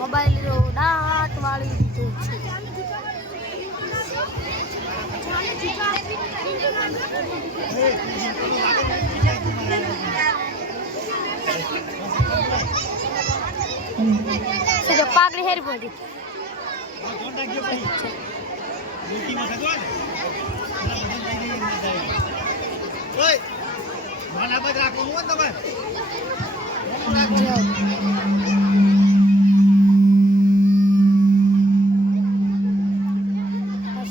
Mobile દાંત વાળી દીધું છે. જો પાઘડી હેરી પડી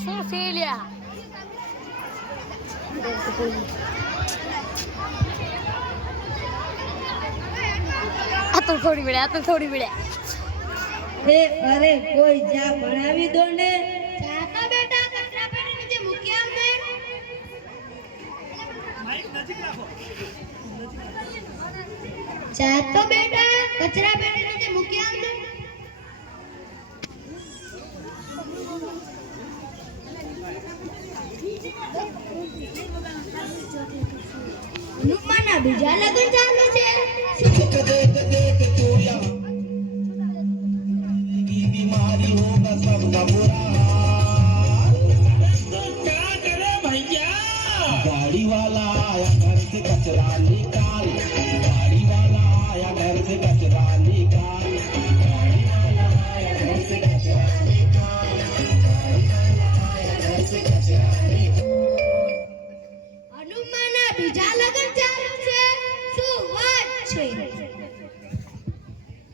શું છે લ્યા આ તો થોડી મળ્યા અરે કોઈ જા ભણાવી દો ને. જાતા બેટા કચરા પેટી નીચે મૂકી આવને. માઈક નજીક રાખો. જાતો બેટા કચરા પેટી નીચે મૂકી આવને. નુકમાના બીજા લગન ચાલુ છે. बीमारी होगा सबका बुरा तो क्या करे भैया गाड़ी वाला आया घर से कचरा निकाल गाड़ी वाला आया घर से कचरा निकाल गाड़ी वाला आया घर से कचरा निकाल गाड़ी वाला आया घर से कचरा निकाल હનુમાનના બીજા લગન ચાલુ છે. શું વાત છે?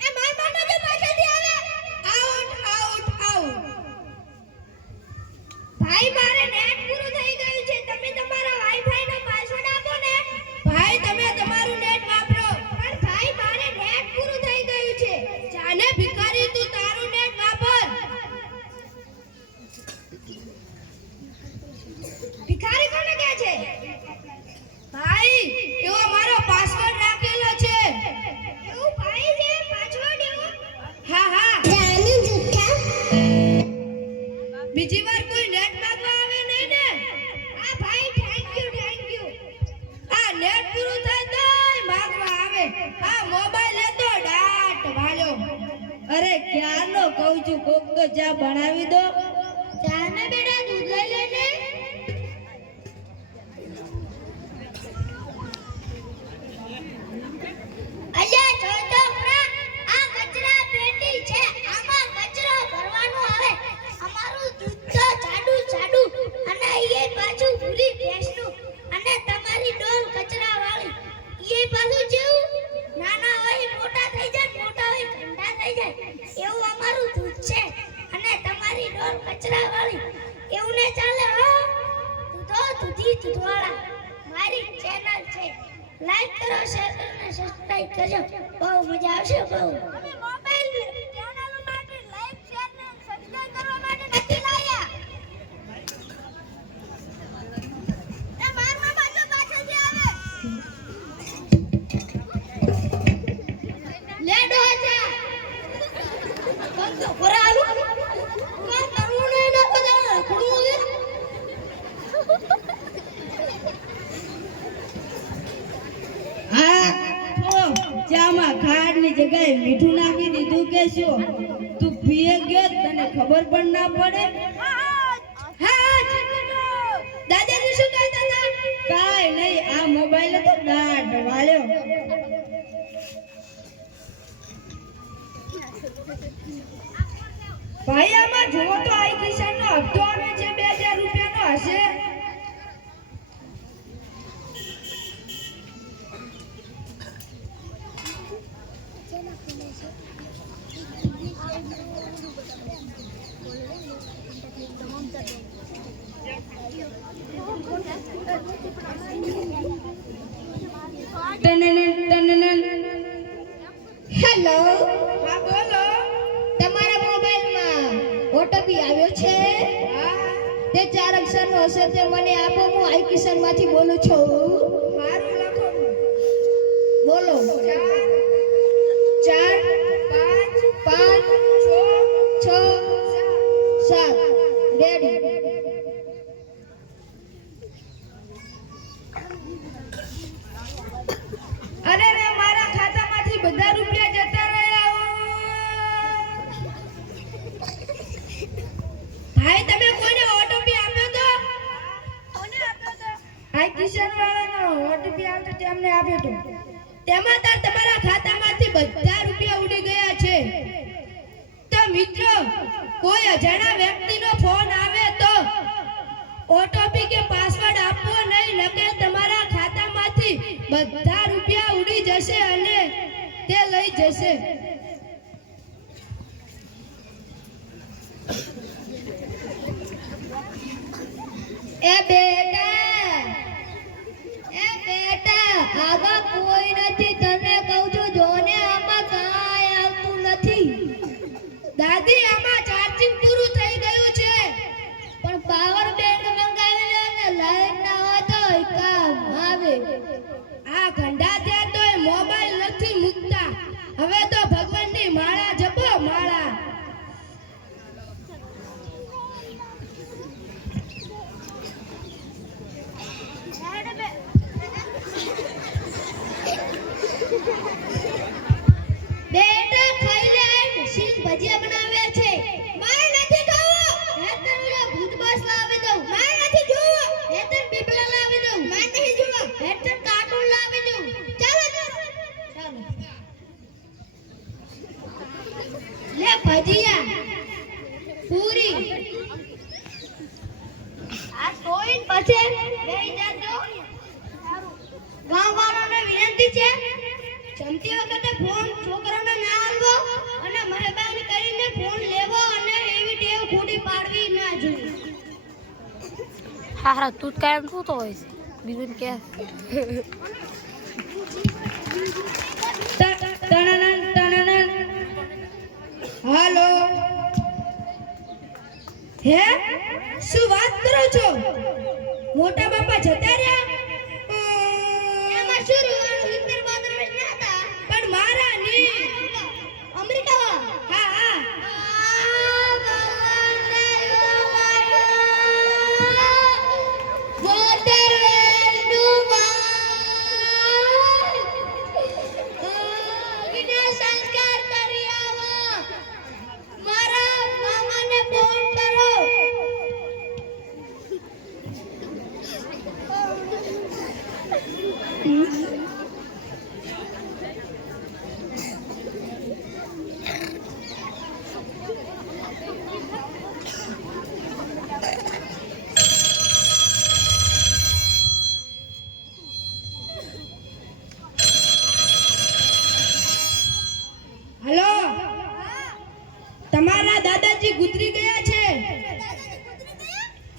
એ માર માનો જે પાછળથી આવે. Out out out. ભાઈ મારે નેટ પૂરું થઈ ગયું છે. તમે તમારા વાઈફાઈ નો પાસવર્ડ આપો ને. ભાઈ તમે તમારું નેટ વાપરો. પણ ભાઈ મારે નેટ પૂરું થઈ ગયું છે. જાને ભિખારી તું તારું નેટ વાપર. ભિખારી કોને કહે છે? ભાઈ એવો મારો પાસવર્ડ રાખેલો છે. એવું ભાઈ છે પાસવર્ડ એવો? હા હા. જાની જુઠ્ઠા. બીજી વાર કોઈ નેટ માંગવા આવે નહીં ને. હા ભાઈ થેન્ક યુ. આ નેટ પૂરું થાય તોય માંગવા આવે. આ મોબાઈલ લેતો ડાટ વાળ્યો. અરે ક્યારનો કહું છું કોક તો જા ભણાવી દો. જાને બેટા દૂધ લઈ લે ને. અલ્યા જો તો ખરા, આ કચરા પેટી છે. આમાં કચરો ભરવાનો આવે. અમારું દૂધ તો જાડું અને એ પાછું પૂરી ભેંસનું અને તમારી ડોલ કચરા વાળી. એ પાછું જેવું નાના હોય મોટા થઈ જાય, મોટા હોય ઠંડા થઈ જાય, એવું અમારું દૂધ છે. અને તમારી ડોલ કચરા વાળી. એવું ને ચાલે હો. દૂધવાળા મારી ચેનલ છે. લાઈક કરો, શેર કરો અને સબસ્ક્રાઇબ કરજો. બહુ મજા આવશે બહુ. અમે મોબાઈલ ચેનલ માટે લાઈક શેર અને સબસ્ક્રાઇબ કરવા માટે નથી લાયા. એ માર મામા તો પાછળથી આવે. લેડો જા. કોણ તો ભરાલું? કોણ કરવું ને ના બધા ખુડું છે. હા તો ચામાં ખાંડની જગ્યાએ મીઠું નાખી દીધું કે શું? તું પીએ ગયો તને ખબર પણ ના પડે. દાદાજી શું કહેતા હતા? કાઈ નહીં, આ મોબાઈલ તો દાટ વાળ્યો. ભાઈ આમાં જુઓ તો આઈ કિસાનનો હપ્તો આવે છે 2000 રૂપિયાનો હશે. હેલો, હા બોલો. તમારા મોબાઈલમાં ઓટીપી આવ્યો છે? હા. તે 4 અક્ષરનો હશે, તે મને આપો. હું આઈ કિસાનમાંથી બોલું છું. સારું લખો. બોલો. 4 5 6 6 7 રેડી. તેમાં તાર તમારા ખાતામાંથી બધા રૂપિયા ઉડી ગયા છે. તો મિત્રો, કોઈ અજાણ્યા વ્યક્તિનો ફોન આવે તો ઓટીપી કે પાસવર્ડ આપવો નહીં, નકર તમારા ખાતામાંથી બધા રૂપિયા ઉડી જશે અને તે લઈ જશે. એ બેટા, આગળ કોઈ નથી, તને કહું છું જોને, આમાં કાંઈ આવતું નથી. દાદી, આમાં ચાર્જિંગ પૂરું થઈ ગયું છે. પણ પાવર બેંક મંગાવી લે ને, લાઈટ ના હોય તો કામ આવે. આ ઘંટા ત્યાં તો મોબાઈલ નથી મૂકતા, હવે તો ભગવાનની માળા જપો, માળા. બેટા, ખાઈ લે, શીશ ભજીયા બનાવ્યા છે. મારે નથી ખાવું. હેતર ઓલા ભૂત બસ લાવી દઉં. મારે નથી જોવું. હેતર પીપળા લાવી દઉં. મારે નથી જોવું. હેતર કાર્ટૂન લાવી દઉં. ચાલો ચાલો લે ભજીયા, પૂરી. આ સોઈન પછી બેહી જાજો. ગામવાળાને વિનંતી છે, જમતી વખતે ફોન છોકરાને ના આલવો અને મહેરબાની કરીને ફોન લેવો અને એવી ટેવ ખોટી પાડવી ના જોઈએ. હા તું જ કાયમ શું તો હોય છે બીજું કે હાલો, હે શું વાત કરો છો? મોટા બાપા જતા રહ્યા? એમાં શું રોવાનું? ઇન્ટર બાદરવેશ ના હતા પણ મારા ની અમેરિકા. હા હા સંસ્કાર કરી આવો. મારા મામાને ફોન કરો. હલો, તમારા દાદાજી ગુજરી ગયા છે.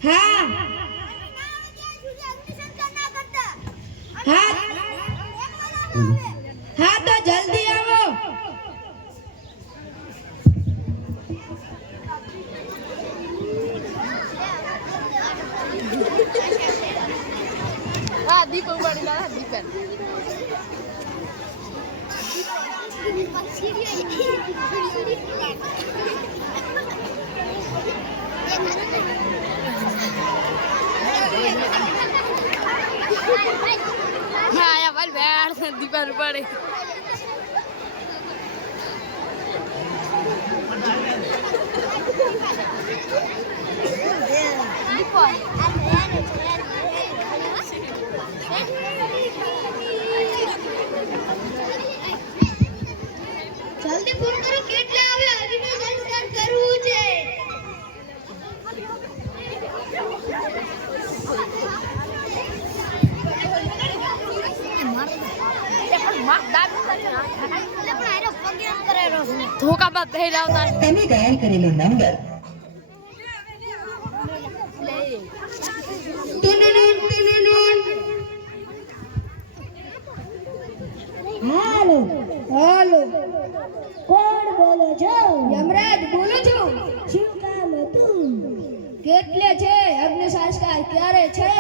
હા હા હા, તો જલ્દી આવો. હા દીપ ઉપાડી લા દીપ હા યા ભાઈ બેઠ દીપાર પડે જલ્દી ફોન કરો. કેટલે આવે? હજી મેં સંસ્કાર કરવું છે. ધોકા બાદ થઈ આવતા તમે ડાયલ કરેલો નંબર હાલો હાલો, કોણ બોલો છો? યમરાજ બોલું છું. શું કામ હતું? કેટલે છે? અગ્નિ સંસ્કાર ક્યારે છે?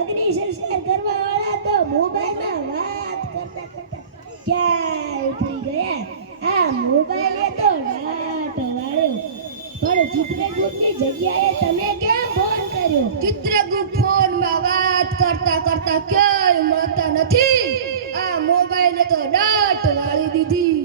અગ્નિ સંસ્કાર કરવા વાળા તો મોબાઈલમાં વાત કરતા કરતા ક્યાં ઉતરી ગયા. આ મોબાઈલે તો રાટ વાળ્યો. પણ ચિત્રગુપ્તની જગ્યાએ તમે કેમ ફોન કર્યો? ચિત્રગુપ્ત ફોનમાં વાત કરતા કરતા ક્યાંય મળતા નથી. આ મોબાઈલે તો દાટ વાળી દીધી.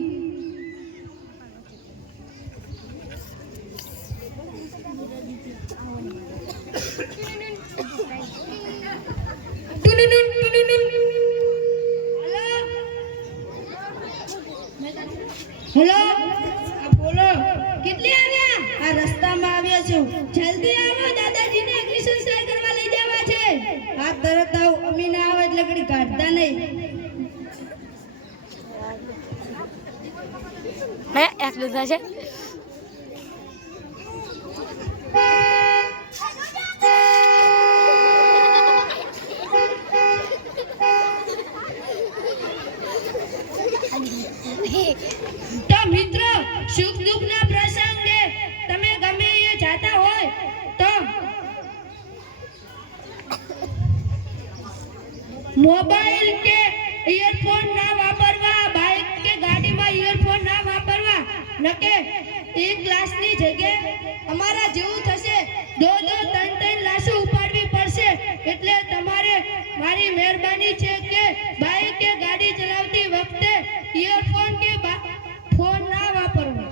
હેલો બોલો કેટલી આવ્યા આ રસ્તામાં આવ્યા છું જલ્દી આવો દાદાજીને એગ્રીશન સાઈન કરવા લઈ જવા છે આ તરત આવ અમીને આવે એટલે ઘડી કાઢતા નહીં હે એટલું થશે તો મિત્રો સુખ દુઃખના પ્રસંગે તમે ગમે એ જાતા હોય તો મોબાઈલ કે ઇયરફોન ના વાપરવા બાઇક કે ગાડીમાં ઇયરફોન ના વાપરવા નકે એક ગ્લાસની જગ્યાએ અમારા જેવું થશે દો ત્રણ લાશો ઉપાડવી પડશે એટલે તમારે મારી મહેરબાની છે કે બાઇક કે ગાડી ચલાવતી વખતે ઇયરફોન કે ફોન ના વાપરવો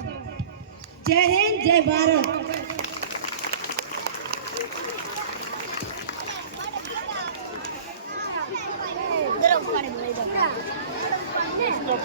જય હિન્દ જય ભારત ગરમ પાણી ભરી દો